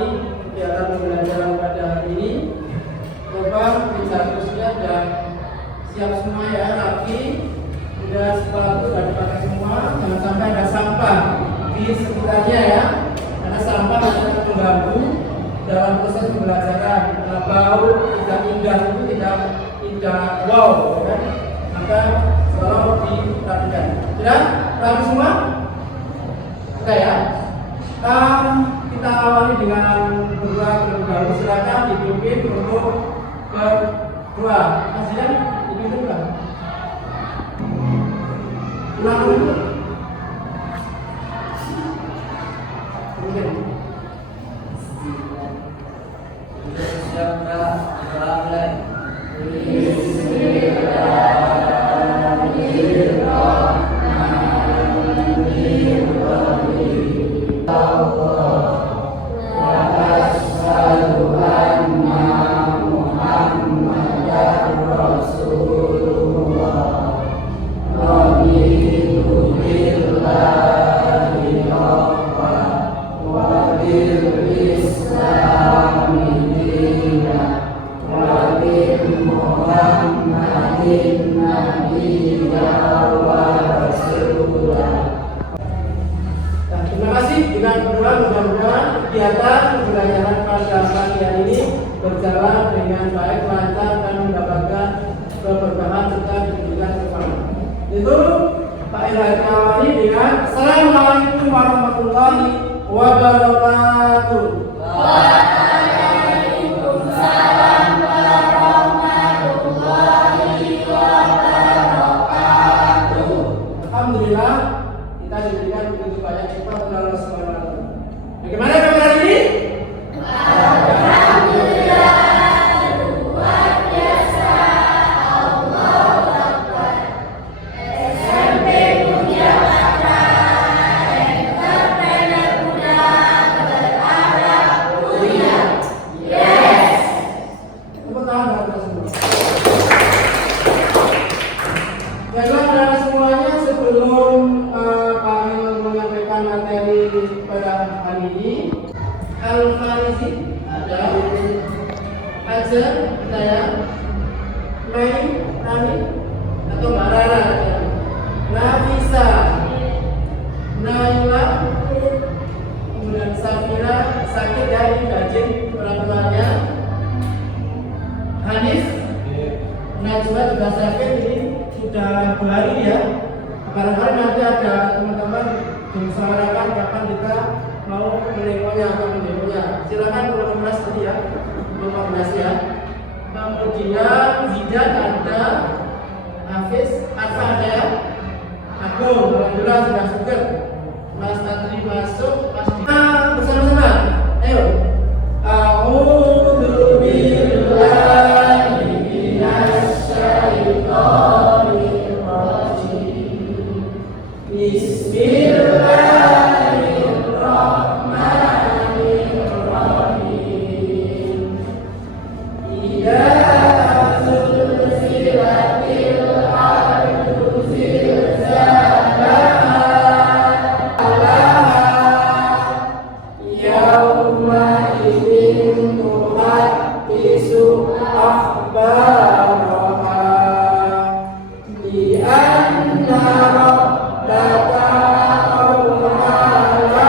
awali kegiatan pembelajaran pada hari ini. Coba bisa terusnya dan siap semua ya, rapi, sudah sepatu sudah dipakai semua, jangan sampai ada sampah di sekitarnya ya, karena sampah akan mengganggu dalam proses pembelajaran. Karena bau tidak indah itu tidak wow, kan? Maka tolong diperhatikan. Sudah rapi semua? Sudah ya. Kita awali dengan berdoa terlebih dahulu. Silakan dipimpin untuk berdoa. Hasilnya dipimpin kan? Ulang dulu. Mungkin. Kegiatan pembelajaran pada pagi hari ini berjalan dengan baik, lancar, dan mendapatkan keberkahan serta diberikan bersama. Itu Pak Ilahi awali dengan Assalamualaikum warahmatullahi wabarakatuh. Waalaikumsalam warahmatullahi wabarakatuh. Alhamdulillah kita diberikan begitu banyak sifat dari Allah Subhanahu wa taala. Bagaimana kabar hari ini? Alhamdulillah, luar biasa. Allahu Akbar. SMP Mulia Patra, entrepreneur muda berakhlak mulia. Yes. Tepuk tangan buat kita semua. Baiklah semuanya, sebelum kami menyampaikan materi pada hari ini, Al-Farizi ada, Hajar, saya, Mai, Nani, atau Mbak Rara, Nafisa, Naila, kemudian Safira, sakit ya, ini gajing orang tuanya, Hanif, Najwa juga sakit, ini sudah berhari ya. Barangkali nanti ada teman-teman dimusyawarahkan kapan kita mau menengoknya atau mendemonya. Silakan koordinasi tadi ya, koordinasi ya. Kemudian Zidan ada, Hafiz, Arfa ada ya, Agung, alhamdulillah sudah suket. Mas Tatri masuk, Mas bersama-sama. Ayo. A'udzu billahi minasy syaithanir rajim. Bismillahirrahmanirrahim. Idza zulzilatil ardu zilzalaha yauma idzin tuhaddisu akhbaraha bi anna rabbaka awhalaha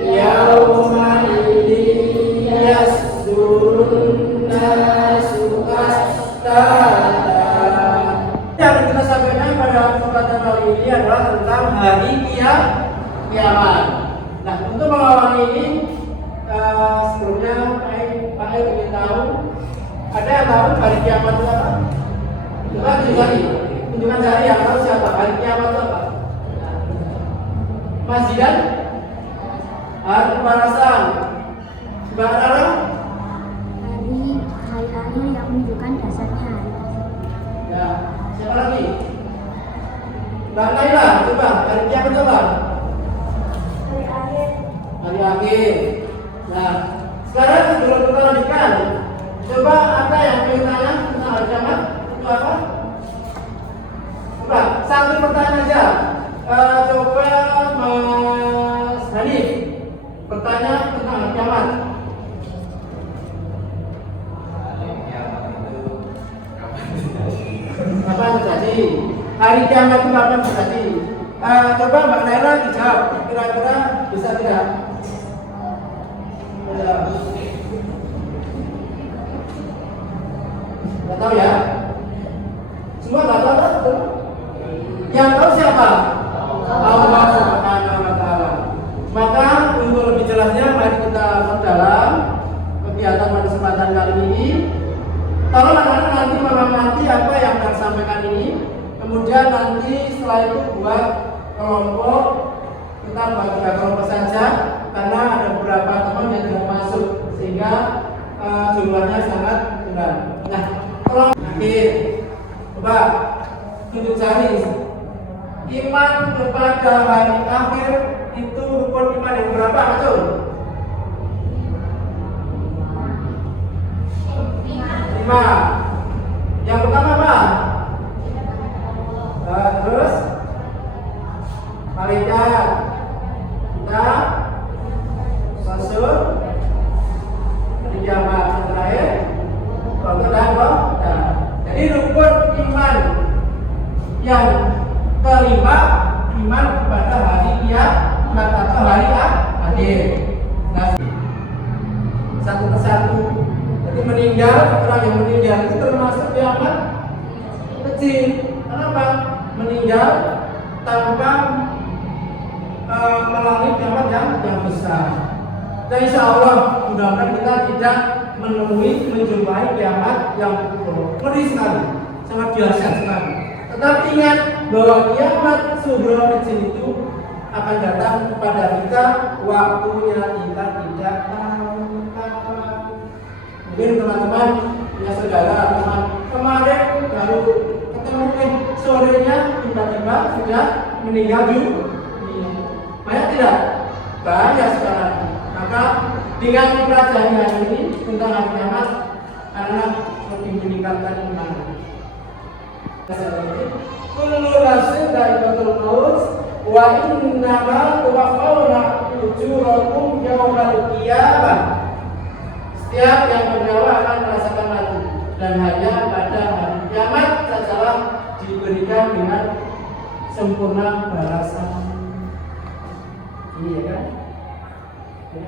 yauma idzin yasdurun nasu ashtata. Yang kita sampaikan pada kesempatan kali ini adalah tentang hari kiamat. Nah, untuk mengawali ini sebelumnya Pak Ayu ingin tahu, ada yang tahu hari kiamat itu apa? Coba tunjukkan jari yang tahu siapa hari kiamat itu apa? Mas Zidan? Hari pembalasan. Mbak Rara? Hari akhir yang menunjukkan dasarnya hari. Ya, siapa lagi? Mbak Naila, coba hari kiamat coba. Hari akhir. Hari akhir. Nah, sekarang sebelum kita lanjutkan, coba ada yang ingin tanya tentang hari kiamat itu apa? Coba satu pertanyaan aja. Coba Mas Hanif, bertanya tentang hari kiamat. Kapan terjadi? Hari kiamat itu kapan terjadi? Coba Mbak Naila dijawab, kira-kira bisa tidak? Nggak tahu ya? Semua nggak tahu kan? Yang tahu siapa? Allah Subhanahu wa Ta'ala. Maka untuk lebih jelasnya, mari kita perdalam kegiatan pada kesempatan kali ini. Tolong anak-anak nanti mengamati apa yang akan sampaikan ini. Kemudian nanti setelah itu buat kelompok, kita bagi kelompok saja, karena ada beberapa teman yang tidak masuk sehingga jumlahnya sangat rendah. Nah, tolong akhir, coba tunjuk jari. Iman kepada hari akhir itu rukun iman yang berapa, betul? 5. Yang pertama apa? Terus malaikat, kita rasul, kiamat, yang terakhir Rasul dan roh. Jadi rukun iman yang kelima, iman kepada hari kiamat atau hari akhir. Nah, satu persatu. Jadi meninggal, orang yang meninggal itu termasuk kiamat kecil. Kenapa? Meninggal tanpa melalui kiamat yang besar. Dan insya Allah mudah-mudahan kita tidak menjumpai kiamat yang ngeri sekali, sangat dahsyat sekali. Tetapi ingat bahwa kiamat sughra kecil itu akan datang kepada kita, waktunya kita tidak tahu kapan. Mungkin teman-teman punya saudara teman kemarin baru ketemu, sorenya tiba-tiba sudah meninggal dunia. Banyak tidak? Banyak sekarang. Maka dengan mempelajari hari ini tentang hari kiamat, anak lebih meningkatkan iman. Kullu nafsin dha'iqatul maut wa innama tuwaffawna ujurakum yaumal qiyamah. Setiap yang bernyawa akan merasakan mati, dan hanya pada hari kiamat sajalah diberikan dengan sempurna balasan. Iya kan? Ya.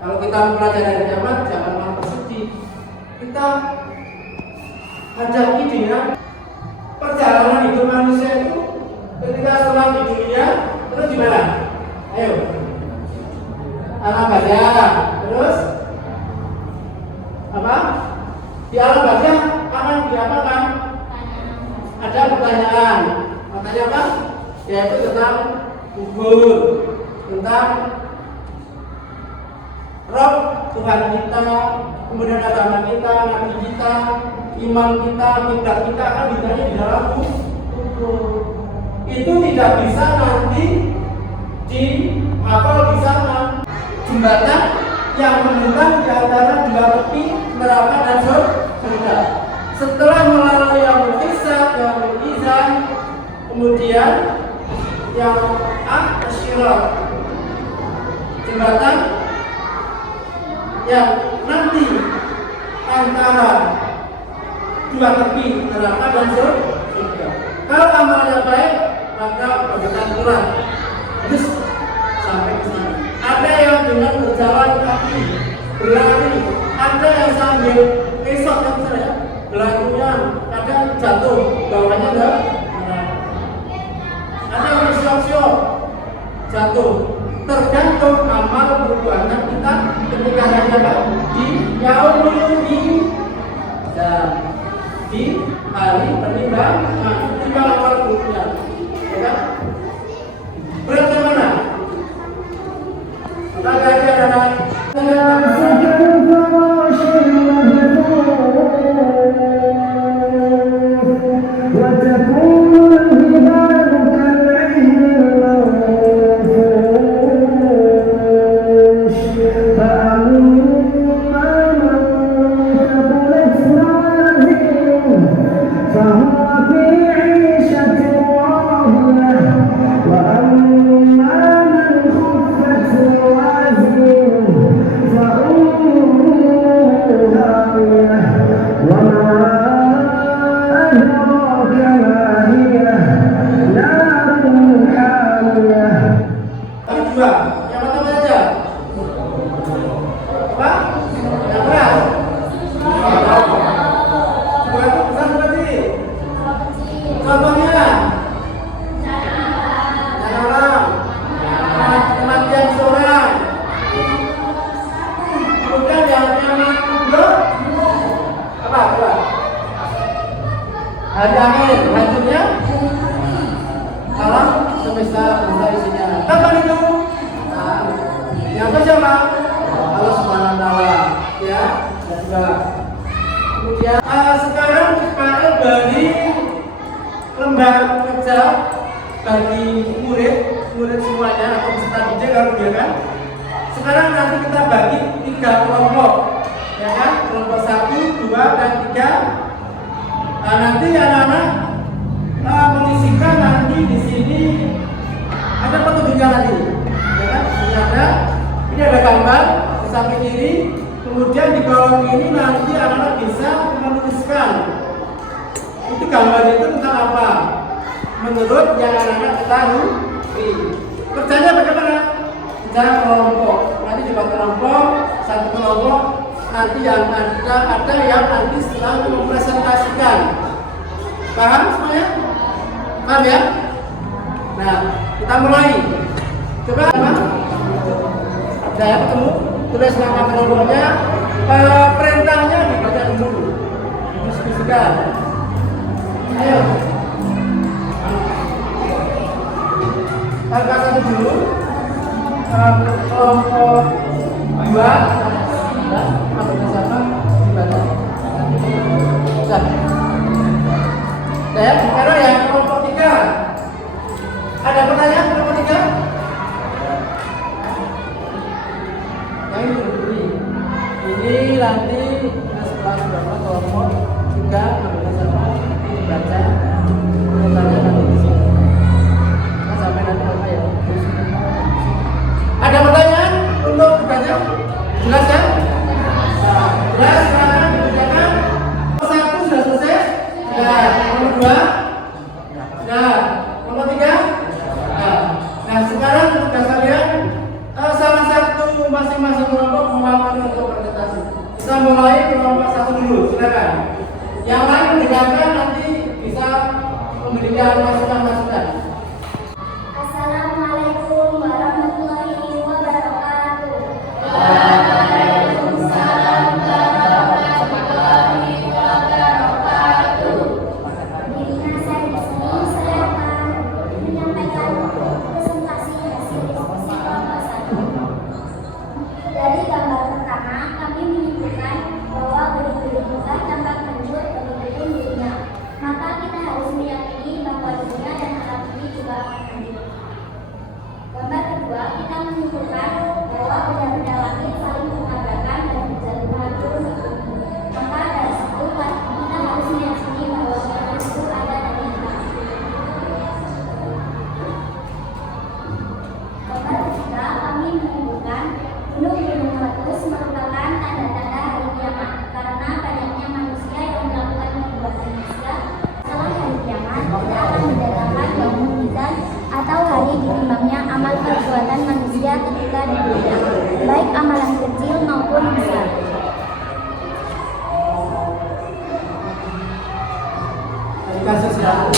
Kalau kita mempelajari hari kiamat, jangan malah bersedih. Kita hadapi dengan perjalanan hidup manusia itu ketika setelah di dunia terus gimana? Ayo, alam barzah, terus apa? Di alam barzah akan diapakan? Ada pertanyaan. Pertanyaan apa? Yaitu tentang kubur, tentang Rob Tuhan kita, kemudian agama kita, nabi kita, iman kita, kiblat kita akan ditanya di dalam kubur. Itu tidak bisa nanti dihafal di sana. Jembatan yang membentang di antara dua tepi neraka dan surga. Setelah melalui yang hisab, yang mizan, kemudian yang asyirat, jembatan yang nanti antara dua tepi neraka dan surga. Kalau amalnya baik, maka bergetar kurang terus sampai ke sana. Ada yang dengan berjalan kaki berlari, ada yang sambil esok yang saya berlakunya, kadang jatuh bawahnya enggak, ada yang syok-syok jatuh. Tergantung amal perbuatan kita ketika ada di yaumul dan di hari penimbangan ketika amal perbuatan, ya kan? Berat ke mana? Maka dia adalah وأما من خفت موازينه Hari akhir, hancurnya alam semesta beserta isinya. Kapan itu? Nah, yang siapa? Allah Subhanahu wa taala. Ya, sudah. Kemudian sekarang Ismail bagi lembar kerja bagi murid semuanya atau peserta didik kalau dia kan. Sekarang nanti kita bagi 3 kelompok, ya kan? Kelompok 1, 2, dan 3. Nah, nanti anak-anak mengisikan nanti di sini ada petunjuknya nanti, ya kan? Ini ada gambar di samping kiri. Kemudian di kolom ini nanti anak-anak bisa menuliskan itu gambar itu tentang apa menurut yang anak-anak ketahui. Kerjanya bagaimana? Kerja kelompok. Nanti dibuat kelompok, 1 kelompok nanti yang ada yang nanti setelah mempresentasikan. Paham semuanya? Paham ya? Nah, kita mulai. Coba apa? Saya ketemu tulis nama kelompoknya, perintahnya dibaca dulu, diskusikan. Ayo, angka 1 dulu, kelompok 2, sama dibaca. Sekarang ya kelompok 3. Ada pertanyaan kelompok 3? Ini nanti setelah beberapa kelompok 3 ambil sama dibaca pertanyaan nanti di sini. Nah, sampai nanti apa ya? Ada pertanyaan untuk dibaca? Jelas ya? Nah, jelas sekarang dibacakan. Kelompok 1 sudah selesai. Nah, kelompok 2. Nah, kelompok 3. Nah, sekarang tugas kalian salah satu masing-masing kelompok mewakili untuk presentasi. Kita mulai kelompok 1 dulu, silakan. Yang lain mendengarkan nanti bisa memberikan masukan-masukan. Assalamualaikum warahmatullahi wabarakatuh. Waalaikumsalam warahmatullahi wabarakatuh. Dirinya saya di sini saya akan menyampaikan presentasi hasil diskusi kelompok 1. Dari gambar pertama, kami menyebutkan bahwa benih-benih buah tampak hancur begitu dunia. Maka kita harus meyakini bahwa dunia dan alam ini juga akan hancur. Gambar kedua, kita menyimpulkan bahwa benda-benda langit saling bertabrakan dan berjatuhan turun ke bumi. Maka dari situ kita harus meyakini bahwa Tuhan itu ada dan nyata. Gambar ketiga, kami menyebutkan gunung-gunung meletus merupakan tanda-tanda hari kiamat karena banyaknya manusia yang melakukan perbuatan maksiat. Setelah hari kiamat, kita akan mendatangkan yang mukjizat atau hari ditimbangnya amal perbuatan manusia ketika di dunia, baik amalan kecil maupun besar. Kasus ya.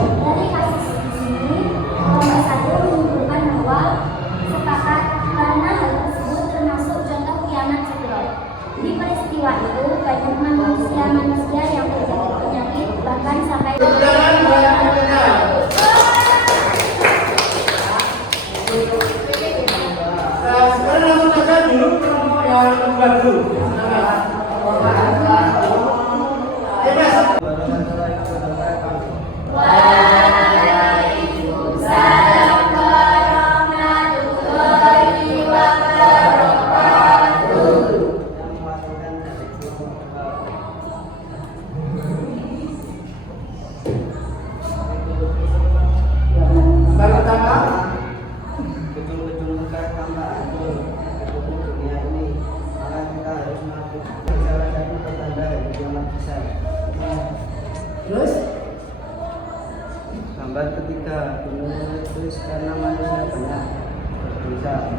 Dari kasus di sini, kelompok 1 menyimpulkan bahwa sepakat karena hal tersebut termasuk contoh kiamat segera. Di peristiwa itu, banyak manusia yang terjangkit penyakit, bahkan sampai Jangan banyak mendengar. Sekarang langsung saja dulu kelompok yang kedua dulu. Ayo Mas. Waalaikumsalam warahmatullahi wabarakatuh. Gambar pertama. Betul-betul tambah hancur dunia ini, maka kita harus melakukan salah satu pertanda kiamat besar. Terus Gambar ketiga, gunung meletus karena manusia banyak berdosa.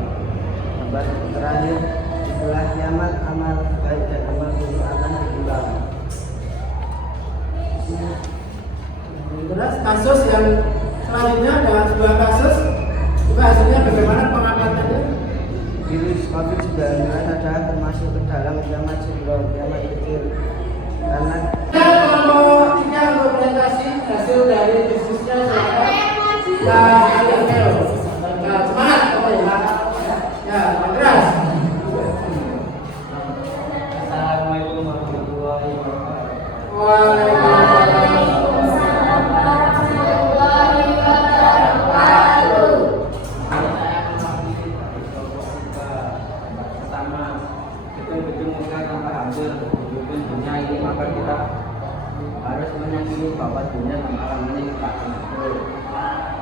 Gambar terakhir, setelah kiamat amal baik dan amal buruk akan ditimbang. Terus kasus yang selanjutnya adalah sebuah kasus. Coba hasilnya bagaimana pengangkatannya? Virus COVID-19 adalah termasuk ke dalam kiamat segera, kiamat kecil. Karena Kelompok 3 untuk presentasi hasil dari diskusinya siapa? Semangat pokoknya. Ya, keras. Assalamualaikum warahmatullahi wabarakatuh. Waalaikumsalam warahmatullahi wabarakatuh. Saya mewakili dari kelompok 3. Pertama, betul-betul muka tanpa hancur, betul dunia ini, maka kita harus meyakini bahwa dunia akan meningkat.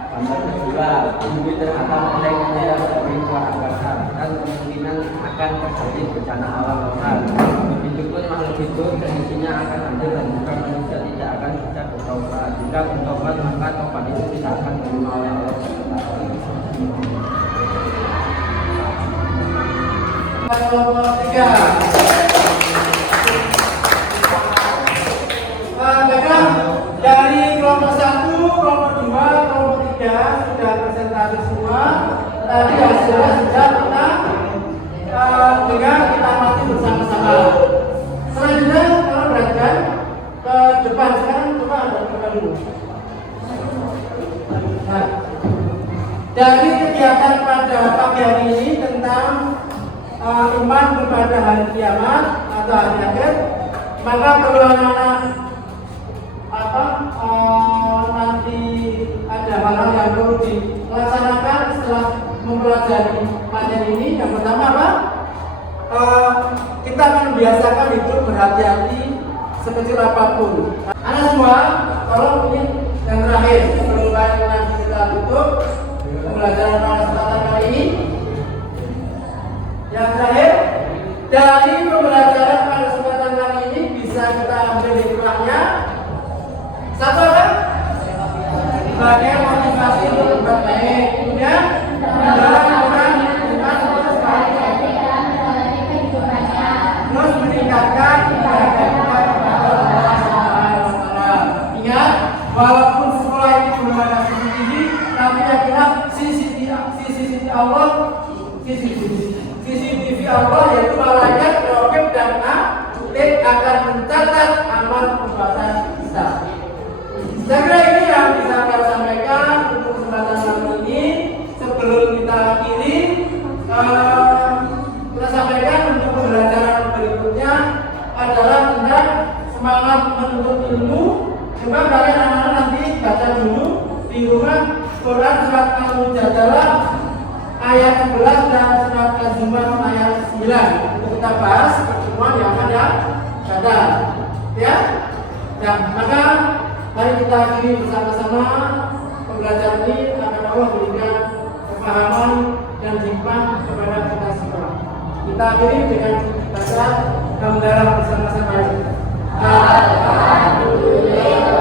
Gambar kedua, bumi terhantam oleh gaya dari luar angkasa dan kemungkinan akan terjadi bencana alam lokal. Begitupun makhluk hidup kondisinya akan hancur dan juga manusia tidak akan bisa bertobat. Jika bertobat maka tobat itu tidak akan diterima oleh Allah. Kelompok 3. Baiklah, dari kelompok 1, kelompok 2, kelompok 3 sudah presentasi semua. Tadi hasilnya sudah kita dengar, kita amati bersama-sama. Selanjutnya kalau perhatikan ke depan, sekarang coba ada depan dulu. Nah, dari kegiatan pada pagi hari ini tentang iman kepada hari kiamat atau hari akhir, maka perlu anak-anak nanti ada hal-hal yang perlu dilaksanakan setelah mempelajari materi ini. Yang pertama apa? Kita akan membiasakan hidup berhati-hati sekecil apapun. Anak semua, tolong ini yang terakhir sebelum nanti kita tutup pembelajaran pada kesempatan kali ini. Yang terakhir, dari pembelajaran pada kesempatan kali ini bisa kita ambil hikmahnya. Satu apa? Sebagai motivasi untuk berbuat baik. Kemudian mendorong orang bukan terus meningkatkan ibadah kita kepada Allah Subhanahu wa Ta'ala. Ingat, walaupun sekolah ini belum ada CCTV, tapi yakinlah CCTV Allah, CCTV Allah yaitu malaikat, raqib dan atid akan mencatat amal perbuatan kita. Saya kira ini yang bisa saya sampaikan untuk kesempatan kali ini. Sebelum kita akhiri, kita sampaikan untuk pembelajaran berikutnya adalah tentang semangat menuntut ilmu. Coba kalian anak-anak nanti baca dulu di rumah Quran surat Al-Mujadalah ayat 11 dan surat Az-Zumar ayat 9. Untuk kita bahas pertemuan yang akan datang. Ya? Nah, maka mari kita akhiri bersama-sama pembelajaran ini agar Allah berikan kepahaman dan hikmah kepada kita semua. Kita akhiri dengan baca hamdalah bersama-sama. Alhamdulillah.